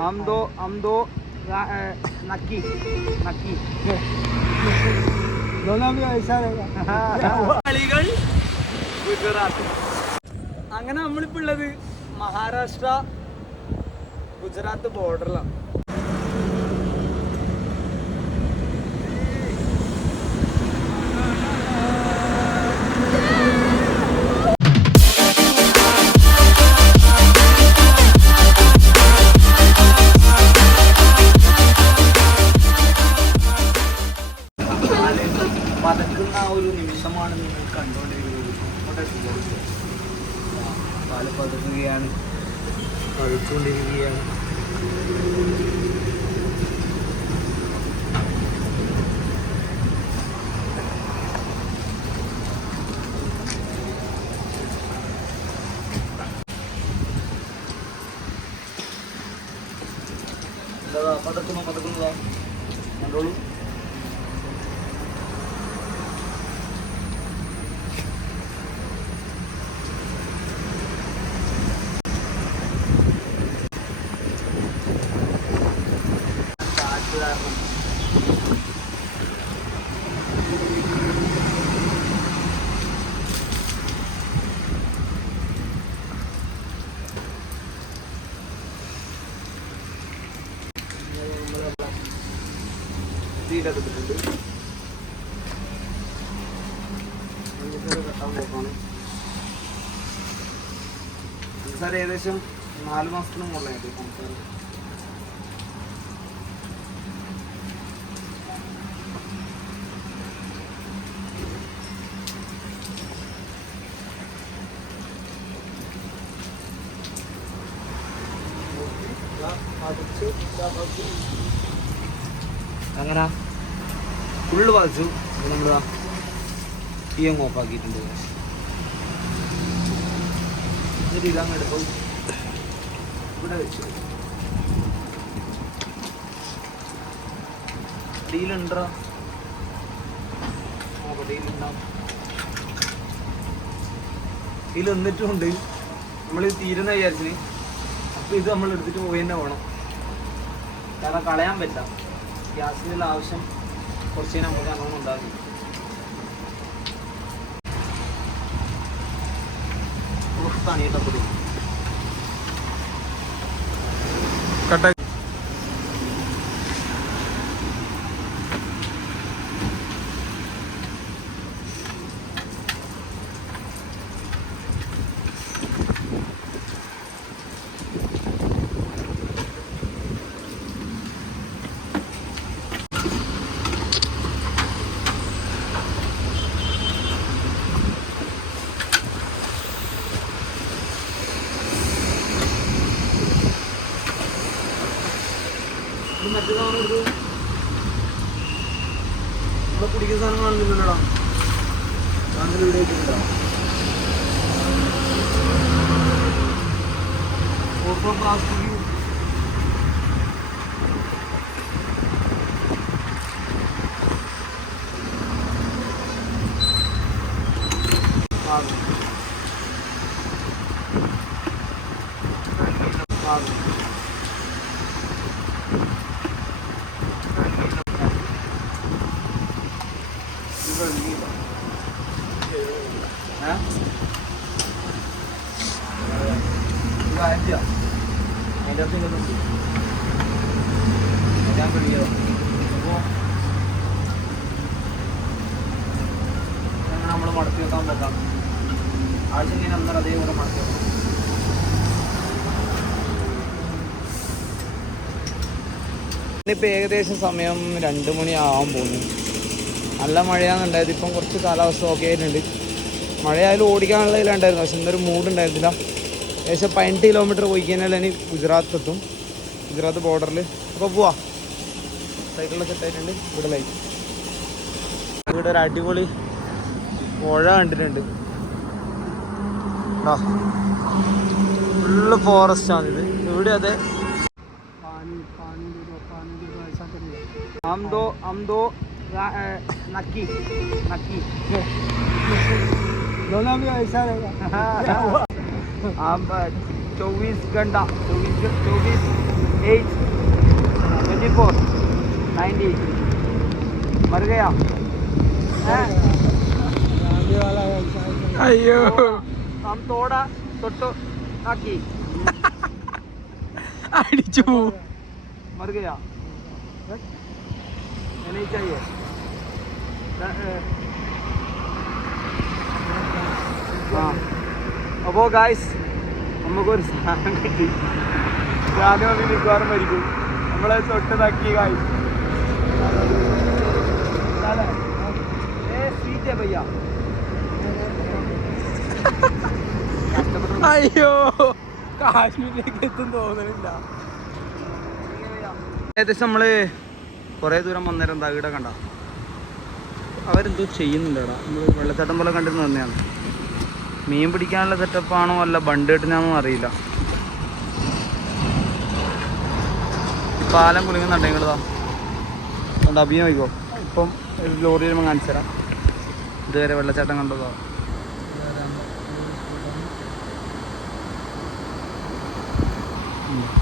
हम दो नक्की दोनों भी ऐसा रहेगा കളികൾ ഗുജറാത്ത്. അങ്ങനെ നമ്മളിപ്പോ ഉള്ളത് മഹാരാഷ്ട്ര ഗുജറാത്ത് ബോർഡറിലാണ്. പതക്കുന്ന ആ ഒരു നിമിഷമാണ് നിങ്ങൾ കണ്ടുകൊണ്ടിരിക്കുന്നത്. പാല് പതക്കുകയാണ്, പതിച്ചുകൊണ്ടിരിക്കുകയാണ്. എന്താ പതക്കുന്നതാ കണ്ടോളൂ. സാർ ഏകദേശം 4 മാസത്തിന് മുകളിലായിട്ട് സംസാരം. അങ്ങനെ ഫുള്ള് വായിച്ചു. നമ്മൾ തീ അങ്ങ് ഓഫാക്കിയിട്ടുണ്ട്. എന്നിട്ട് ഇതങ്ങ് എടുത്തു ഇവിടെ വെച്ചു. ഡീലുണ്ടോ? ഡീലുണ്ടാവും. ഇതിൽ എന്നിട്ടുമുണ്ട്. നമ്മളിത് തീരുന്ന വിചാരിച്ചിന്. അപ്പോൾ ഇത് നമ്മൾ എടുത്തിട്ട് പോയി തന്നെ വേണം, കാരണം കളയാൻ പറ്റില്ല. ഗ്യാസിനുള്ള ആവശ്യം കുറച്ച് നമുക്ക് അങ്ങനെ ഉണ്ടാകും. തണിയിട്ടപ്പൊടി കട്ട മറ്റു സാധനം എടുത്തു. ഇവിടെ കുടിക്കുന്ന സാധനം കാണുന്നില്ലല്ലോടാ. സാധനം ഇവിടെ വെച്ചിട്ടുണ്ടോ? ഓപ്പോ പ്ലാസ്റ്റിക് അതിൻ്റെ അകത്ത് ഇങ്ങോട്ടുണ്ട്. ഞാൻ കഴിയോ? അപ്പോൾ അങ്ങനെ നമ്മൾ മടക്കി വെക്കാൻ പറ്റാം. ആഴ്ച ഇങ്ങനെ അന്നേരം അതേപോലെ മടക്കി വെക്കണം. ഇന്നിപ്പോൾ ഏകദേശം സമയം 2 മണിയാവാൻ പോകുന്നു. നല്ല മഴയാണ് ഉണ്ടായത്. ഇപ്പം കുറച്ച് കാലാവസ്ഥ ഓക്കെ ആയിട്ടുണ്ട്. മഴയായാലും ഓടിക്കാനുള്ളതിലുണ്ടായിരുന്നു, പക്ഷെ ഇന്നൊരു മൂഡുണ്ടായിരുന്നില്ല. ഏകദേശം 18 കിലോമീറ്റർ പോയി കഴിഞ്ഞാൽ ഇനി ഗുജറാത്ത് എത്തും, ഗുജറാത്ത് ബോർഡറിൽ. അപ്പോൾ പോവാ. സൈക്കിളിൽ സെറ്റായിട്ടുണ്ട്. ഇവിടെ ലൈറ്റ്, ഇവിടെ ഒരു അടിപൊളി പുഴ കണ്ടിട്ടുണ്ട്. ഫുള്ള് ഫോറസ്റ്റാണിത് ഇവിടെ. അതെ, हम दो नक्की दोनों भी ऐसा रहेगा. हम 24 घंटा 24 8 24 90 मर गया അയ്യോ हम थोड़ा തൊട്ടു ആക്കി അടിച്ചു मर गया नहीं चाहिए അപ്പോൾ ഗായ്സ് നമുക്കൊരു സാധനം കിട്ടി. ഞാനും അമ്മ മിക്കവാറും മരിക്കും. നമ്മളെ തൊട്ട് തക്കി ഗായ്സ്. സ്വീറ്റ് ഭയ്യ. അയ്യോ കാശ്മീരിലേക്ക് എത്തും തോന്നുന്നില്ല. ഏകദേശം നമ്മള് കുറേ ദൂരം വന്നേരം എന്താ ഇവിടെ കണ്ട അവരെന്തോ ചെയ്യുന്നുണ്ട് അവിടെ. നമ്മൾ വെള്ളച്ചാട്ടം പോലെ കണ്ടിരുന്നു തന്നെയാണ്. മീൻ പിടിക്കാനുള്ള സെറ്റപ്പാണോ അല്ല ബണ്ട് കെട്ടിനാണെന്നും അറിയില്ല. പാലം കുലുങ്ങുന്നുണ്ടെങ്കിലതാ അതുകൊണ്ട് അഭിയം വയ്ക്കോ. ഇപ്പം ഒരു ലോറി വരുമ്പോൾ കാണിച്ചു തരാം. ഇതുവരെ വെള്ളച്ചാട്ടം കണ്ടതോ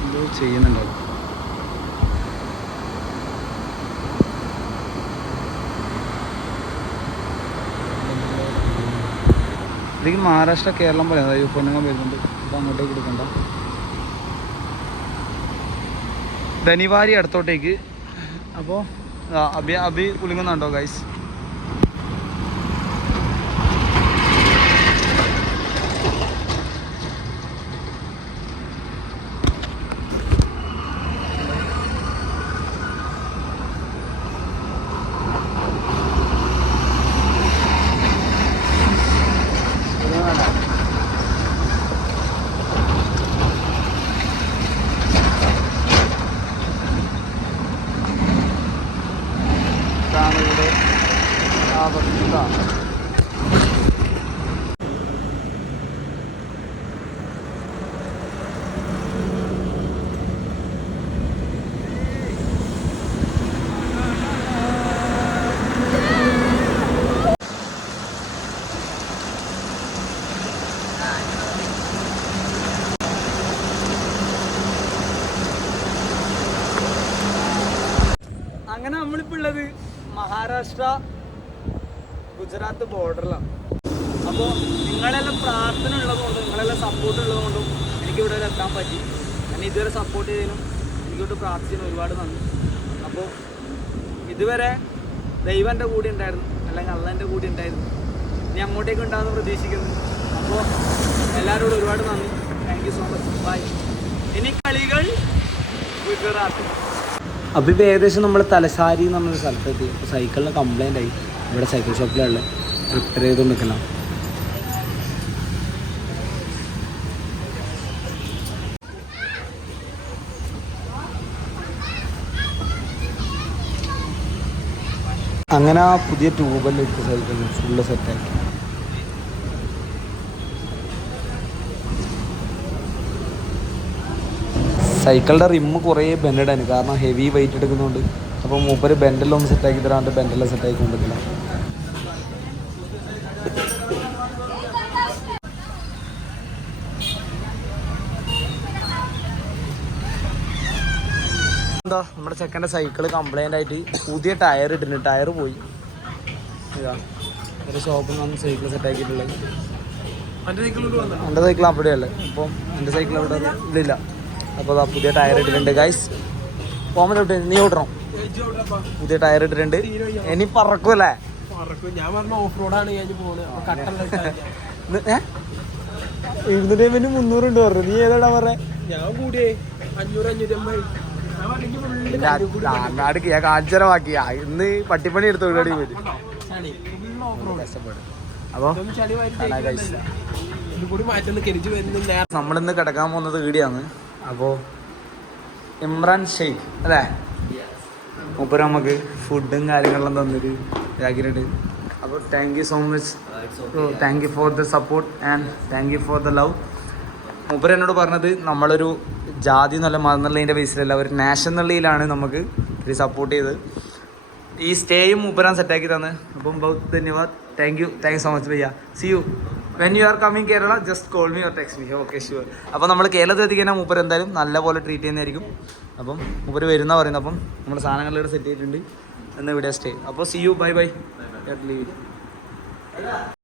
എന്തോ ചെയ്യുന്നുണ്ടോ. ഇതിലേക്ക് മഹാരാഷ്ട്ര കേരളം പോലെ പൊന്നുങ്ങൻ വരുന്നുണ്ട്. ഇത് അങ്ങോട്ടേക്ക് എടുക്കണ്ട. ധനിവാരി അടുത്തോട്ടേക്ക്. അപ്പോൾ അഭി കുലുങ്ങുന്നുണ്ടോ ഗൈസ്? അങ്ങനെ നമ്മളിപ്പോൾ ഉള്ളത് മഹാരാഷ്ട്ര ഗുജറാത്ത് ബോർഡറിലാണ്. അപ്പോൾ നിങ്ങളെല്ലാം പ്രാർത്ഥന ഉള്ളതുകൊണ്ടും നിങ്ങളെല്ലാം സപ്പോർട്ട് ഉള്ളതുകൊണ്ടും എനിക്കിവിടെ വരെ എത്താൻ പറ്റി. ഞാൻ ഇതുവരെ സപ്പോർട്ട് ചെയ്തതിനും എനിക്കോട്ട് പ്രാർത്ഥിച്ചതിനും ഒരുപാട് നന്ദി. അപ്പോൾ ഇതുവരെ ദൈവം എൻ്റെ കൂടെ ഉണ്ടായിരുന്നു, അല്ലെങ്കിൽ അള്ള എൻ്റെ കൂടെ ഉണ്ടായിരുന്നു. ഇനി അങ്ങോട്ടേക്ക് ഉണ്ടാകുമെന്ന് പ്രതീക്ഷിക്കുന്നു. അപ്പോൾ എല്ലാവരോടും ഒരുപാട് നന്ദി. Thank you so much. Bye. ഇനി കളികൾ ഗുജറാത്ത്. അപ്പോൾ ഇപ്പോൾ ഏകദേശം നമ്മൾ തലശ്ശേരി എന്ന് പറഞ്ഞൊരു സ്ഥലത്തെത്തി. ഇപ്പോൾ സൈക്കിളിന് കംപ്ലൈൻ്റ് ആയി. ഇവിടെ സൈക്കിൾ ഷോപ്പിലുള്ള റിപ്പയർ ചെയ്തുകൊണ്ട് നിൽക്കണം. അങ്ങനെ ആ പുതിയ ട്യൂബെല്ലാം ഇട്ട് സൈക്കിളിന് ഫുള്ള് സെറ്റാക്കി. സൈക്കിളിൻ്റെ റിമ്മ് കുറേ ബെൻഡാണ്, കാരണം ഹെവി വെയിറ്റ് എടുക്കുന്നതുകൊണ്ട്. അപ്പോൾ മൂപ്പര് ബെൻഡെല്ലാം ഒന്ന് സെറ്റാക്കി തരാണ്ട് ബെൻഡെല്ലാം സെറ്റാക്കി കൊണ്ടിരിക്കില്ല. എന്താ നമ്മുടെ ചെക്കൻ്റെ സൈക്കിള് കംപ്ലൈൻ്റ് ആയിട്ട് പുതിയ ടയർ ഇട്ടിട്ടുണ്ട്. ടയർ പോയി. ഇതാ ഒരു ഷോപ്പിൽ നിന്ന് സൈക്കിൾ സെറ്റാക്കിയിട്ടുള്ളത്. എൻ്റെ സൈക്കിൾ അവിടെയല്ലേ. അപ്പം എൻ്റെ സൈക്കിൾ അവിടെ ഇതില്ല. അപ്പോൾ അതാ പുതിയ ടയർ ഇട്ടിട്ടുണ്ട് ഗൈസ്. പോകാൻ വിട്ട് നീ ഓടണം. പുതിയ ടയർ ഇട്ടിട്ടുണ്ട്. ഇനി പറക്കൂല്ലേ? ഇരുന്നൂറ്റി 300 ഉണ്ട് പറഞ്ഞു. നീ ഏതാടാ പറഞ്ഞേ? ഞാൻ കാഞ്ചരമാക്കിയ ഇന്ന് പട്ടിപ്പണി എടുത്ത് ഒരുപാട് പോയി കഷ്ടപ്പെടും. അപ്പോൾ നമ്മളിന്ന് കിടക്കാൻ പോകുന്നത് വീഡിയോയാണ്. അപ്പോൾ ഇമ്രാൻ ഷെയ്ഖ് അല്ലേ, മൂപ്പര് നമുക്ക് ഫുഡും കാര്യങ്ങളെല്ലാം തന്നിട്ട് ഇതാക്കിയിട്ടുണ്ട്. അപ്പോൾ thank you so much. Thank you for the support and thank you for the love. മൂപ്പര് എന്നോട് പറഞ്ഞത് നമ്മളൊരു ജാതി എന്നല്ല മതം എന്നുള്ളതിൻ്റെ ബേസിലല്ല, ഒരു നാഷൻ എന്നുള്ളതിലാണ് നമുക്ക് ഇത് സപ്പോർട്ട് ചെയ്ത് ഈ സ്റ്റേയും മൂപ്പരാൻ സെറ്റാക്കി തന്ന്. അപ്പം ബഹുത് ധന്യവാദ്. താങ്ക് യു സോ മച്ച് ഭയ്യ. See you when you are coming Kerala, just call me or text me. Okay sure. അപ്പോൾ നമ്മൾ കേരളത്തിൽ എത്തിക്കാൻ മൂപ്പർ എന്തായാലും നല്ല പോലെ ട്രീറ്റ് ചെയ്യുന്നതായിരിക്കും. അപ്പം മൂപ്പര് വരുന്ന പറയുന്നത്. അപ്പം നമ്മുടെ സാധനങ്ങളിലൂടെ സെറ്റ് ചെയ്തിട്ടുണ്ട്. എന്നാൽ ഇവിടെ സ്റ്റേ. അപ്പോൾ സി യു, ബൈ ബൈ.